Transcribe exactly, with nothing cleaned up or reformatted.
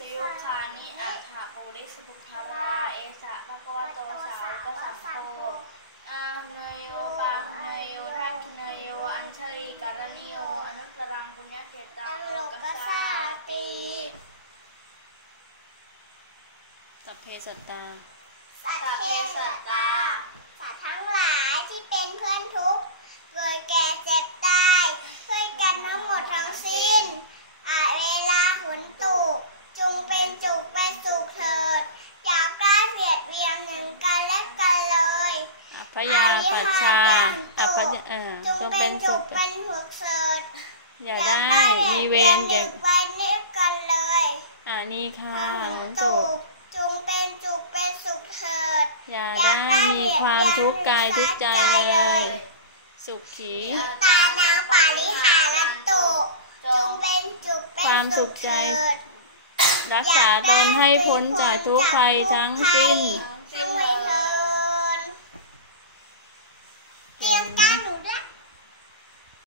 โยคานิอัฏฐปุริสปุคลาเอสะภะคะวะโตสาวกสัพโพอาเนยโยปาเนยโยทักขิเนยโยอัญชลีการณิโยอนุตตรังปุญญเขตังโลกัสสาติสัพเพสัตตาสัพเพสัตตาสัตว์ทั้งหลายที่เป็นเพื่อนทุกข์เกิดแก่เจ็บตายเพื่อนกันทั้งหมดทั้งสิ้นอาเวลาหุนตุจงเป็นจุกเป็นสุขเถิดอย่ากล้าเบียดเบียนหนึ่งกันและกันเลยอัพยาปัชชาอัพยาเออจงเป็นจุกเป็นหุกเถิดอย่าได้มีเวรแก่กันเลยอานีคาหุนตุจงเป็นจุกเป็นสุขเถิดอย่าได้มีความทุกข์กายทุกข์ใจเลยสุขีตานังปาริหารันตุจงเป็นจุกเป็นความสุขใจรักษาตนให้พ้นจากทุกข์ภัยทั้งสิ้น